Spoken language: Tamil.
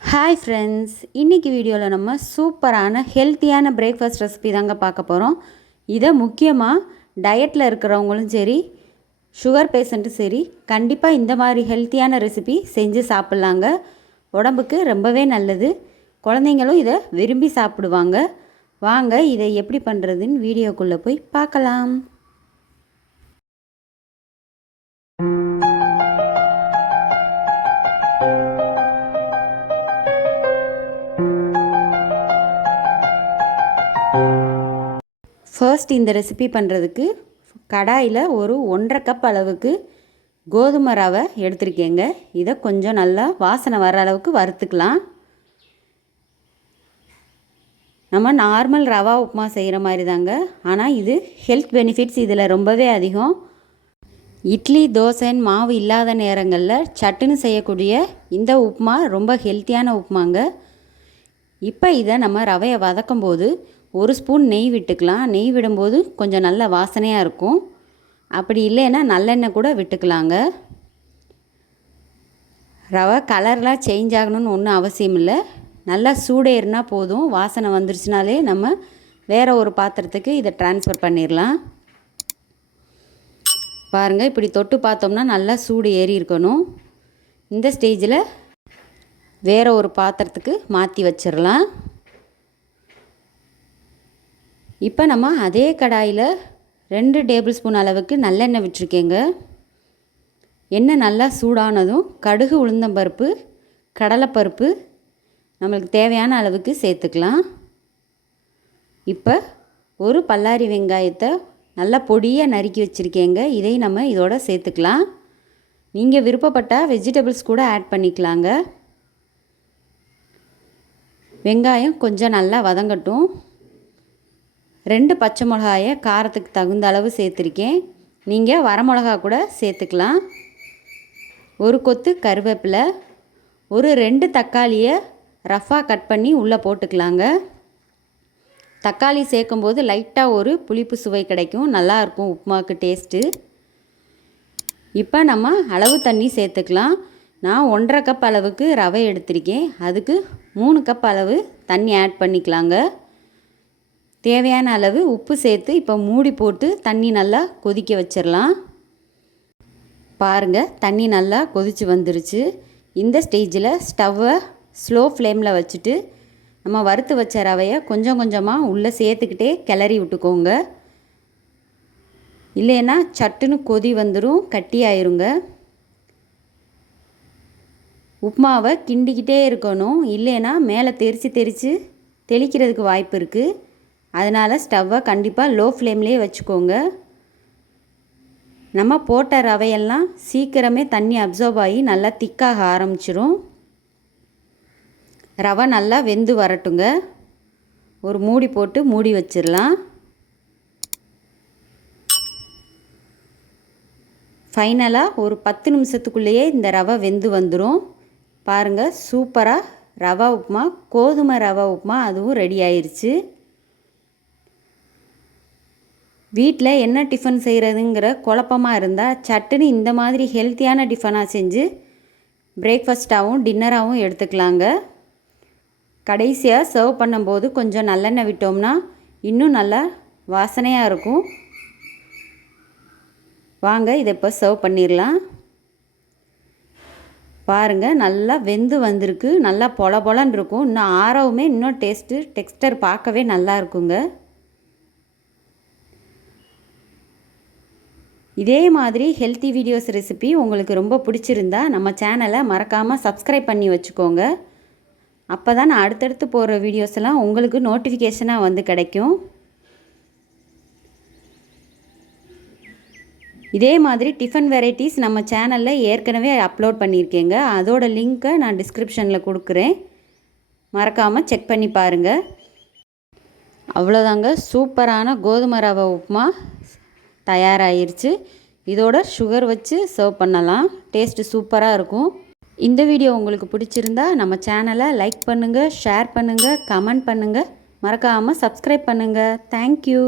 ஹாய் ஃப்ரெண்ட்ஸ் இன்றைக்கி வீடியோவில் நம்ம சூப்பரான ஹெல்த்தியான பிரேக்ஃபாஸ்ட் ரெசிபி தாங்க பார்க்க போகிறோம் இதை முக்கியமாக டயட்டில் இருக்கிறவங்களும் சரி சுகர் பேஷண்ட்டும் சரி கண்டிப்பாக இந்த மாதிரி ஹெல்த்தியான ரெசிபி செஞ்சு சாப்பிட்லாங்க. உடம்புக்கு ரொம்பவே நல்லது. குழந்தைங்களும் இதை விரும்பி சாப்பிடுவாங்க. வாங்க இதை எப்படி பண்ணுறதுன்னு வீடியோக்குள்ளே போய் பார்க்கலாம். ஃபர்ஸ்ட் இந்த ரெசிபி பண்ணுறதுக்கு கடாயில் ஒரு ஒன்றரை கப் அளவுக்கு கோதுமை ரவை எடுத்திருக்கேங்க. இதை கொஞ்சம் நல்லா வாசனை வர அளவுக்கு வறுத்துக்கலாம். நம்ம நார்மல் ரவா உப்புமா செய்கிற மாதிரி தாங்க ஆனால் இது ஹெல்த் பெனிஃபிட்ஸ் இதில் ரொம்பவே அதிகம். இட்லி தோசைன்னு மாவு இல்லாத நேரங்களில் சட்டுன்னு செய்யக்கூடிய இந்த உப்புமா ரொம்ப ஹெல்த்தியான உப்புமாங்க. இப்போ இதை நம்ம ரவையை வதக்கும் போது ஒரு ஸ்பூன் நெய் விட்டுக்கலாம். நெய் விடும்போது கொஞ்சம் நல்ல வாசனையாக இருக்கும். அப்படி இல்லைன்னா நல்லெண்ணெய் கூட விட்டுக்கலாங்க. ரவை கலர்லாம் சேஞ்ச் ஆகணும்னு ஒன்றும் அவசியம் இல்லை. நல்லா சூடேறினா போதும். வாசனை வந்துருச்சுனாலே நம்ம வேறு ஒரு பாத்திரத்துக்கு இதை ட்ரான்ஸ்ஃபர் பண்ணிடலாம் பாருங்கள் இப்படி தொட்டு பார்த்தோம்னா நல்லா சூடு ஏறி இருக்கணும். இந்த ஸ்டேஜில் வேறு ஒரு பாத்திரத்துக்கு மாற்றி வச்சிடலாம் இப்போ நம்ம அதே கடாயில் ரெண்டு டேபிள் ஸ்பூன் அளவுக்கு நல்லெண்ணெய் விட்டுருக்கேங்க. எண்ணெய் நல்லா சூடானதும் கடுகு உளுந்தம்பருப்பு கடலைப்பருப்பு நம்மளுக்கு தேவையான அளவுக்கு சேர்த்துக்கலாம். இப்போ ஒரு பல்லாரி வெங்காயத்தை நல்லா பொடியாக நறுக்கி வச்சுருக்கேங்க. இதை நம்ம இதோட சேர்த்துக்கலாம். நீங்கள் விருப்பப்பட்டால் வெஜிடபிள்ஸ் கூட ஆட் பண்ணிக்கலாங்க. வெங்காயம் கொஞ்சம் நல்லா வதங்கட்டும். ரெண்டு பச்சை மிளகாயை காரத்துக்கு தகுந்த அளவு சேர்த்துருக்கேன். நீங்கள் வரமிளகா கூட சேர்த்துக்கலாம். ஒரு கொத்து கருவேப்பிலை ஒரு ரெண்டு தக்காளியை ரஃபாக கட் பண்ணி உள்ளே போட்டுக்கலாங்க. தக்காளி சேர்க்கும்போது லைட்டாக ஒரு புளிப்பு சுவை கிடைக்கும். நல்லாயிருக்கும் உப்புமாவுக்கு டேஸ்ட்டு. இப்போ நம்ம அளவு தண்ணி சேர்த்துக்கலாம். நான் ஒன்றரை கப் அளவுக்கு ரவை எடுத்திருக்கேன். அதுக்கு மூணு கப் அளவு தண்ணி ஆட் பண்ணிக்கலாங்க. தேவையான அளவு உப்பு சேர்த்து இப்போ மூடி போட்டு தண்ணி நல்லா கொதிக்க வச்சிடலாம். பாருங்கள் தண்ணி நல்லா கொதித்து வந்துருச்சு. இந்த ஸ்டேஜில் ஸ்டவ்வை ஸ்லோ ஃப்ளேமில் வச்சுட்டு நம்ம வறுத்து வச்ச ரவையை கொஞ்சம் கொஞ்சமாக உள்ளே சேர்த்துக்கிட்டே கிளறி விட்டுக்கோங்க. இல்லைன்னா சட்டுன்னு கொதி வந்துடும் கட்டியாயிருங்க உப்மாவை கிண்டிக்கிட்டே இருக்கணும். இல்லைன்னா மேலே தெரித்து தெரித்து தெளிக்கிறதுக்கு வாய்ப்பு இருக்குது அதனால் ஸ்டவ்வை கண்டிப்பாக லோ ஃப்ளேம்லேயே வச்சுக்கோங்க. நம்ம போட்ட ரவையெல்லாம் சீக்கிரமே தண்ணி அப்சர்வ் ஆகி நல்லா திக்காக ஆரம்பிச்சிரும். ரவை நல்லா வெந்து வரட்டுங்க. ஒரு மூடி போட்டு மூடி வச்சிடலாம் ஃபைனலாக ஒரு பத்து நிமிஷத்துக்குள்ளேயே இந்த ரவை வெந்து வந்துடும் பாருங்கள் சூப்பராக ரவா உப்புமா கோதுமை ரவா உப்புமா அதுவும் ரெடி ஆயிடுச்சு வீட்டில் என்ன டிஃபன் செய்கிறதுங்கிற குழப்பமாக இருந்தால் சட்டுன்னு இந்த மாதிரி ஹெல்த்தியான டிஃபனாக செஞ்சு பிரேக்ஃபாஸ்ட்டாகவும் டின்னராகவும் எடுத்துக்கலாங்க. கடைசியாக சர்வ் பண்ணும்போது கொஞ்சம் நல்லெண்ணெய் விட்டோம்னா இன்னும் நல்லா வாசனையாக இருக்கும். வாங்க இதை இப்போ சர்வ் பண்ணிடலாம் பாருங்கள் நல்லா வெந்து வந்திருக்கு நல்லா பொல பொலன்னு இருக்கும். இன்னும் ஆரவுமே இன்னும் டேஸ்ட்டு டெக்ஸ்டர் பார்க்கவே நல்லா இருக்குங்க. இதே மாதிரி ஹெல்த்தி வீடியோஸ் ரெசிபி உங்களுக்கு ரொம்ப பிடிச்சிருந்தா நம்ம சேனலை மறக்காமல் சப்ஸ்கிரைப் பண்ணி வச்சுக்கோங்க. அப்போ தான் நான் அடுத்தடுத்து போகிற வீடியோஸ் எல்லாம் உங்களுக்கு நோட்டிஃபிகேஷனாக வந்து கிடைக்கும். இதே மாதிரி டிஃபன் வெரைட்டிஸ் நம்ம சேனலில் ஏற்கனவே அப்லோட் பண்ணியிருக்கேங்க. அதோட லிங்க்கை நான் டிஸ்கிரிப்ஷனில் கொடுக்குறேன். மறக்காமல் செக் பண்ணி பாருங்கள் அவ்வளோதாங்க சூப்பரான கோதுமை ரவை உப்புமா. தயாராகிருச்சு இதோட சுகர் வச்சு சர்வ் பண்ணலாம். டேஸ்ட்டு சூப்பராக இருக்கும். இந்த வீடியோ உங்களுக்கு பிடிச்சிருந்தா நம்ம சேனலை லைக் பண்ணுங்கள் ஷேர் பண்ணுங்கள் கமெண்ட் பண்ணுங்கள் மறக்காமல் சப்ஸ்கிரைப் பண்ணுங்கள் தேங்க்யூ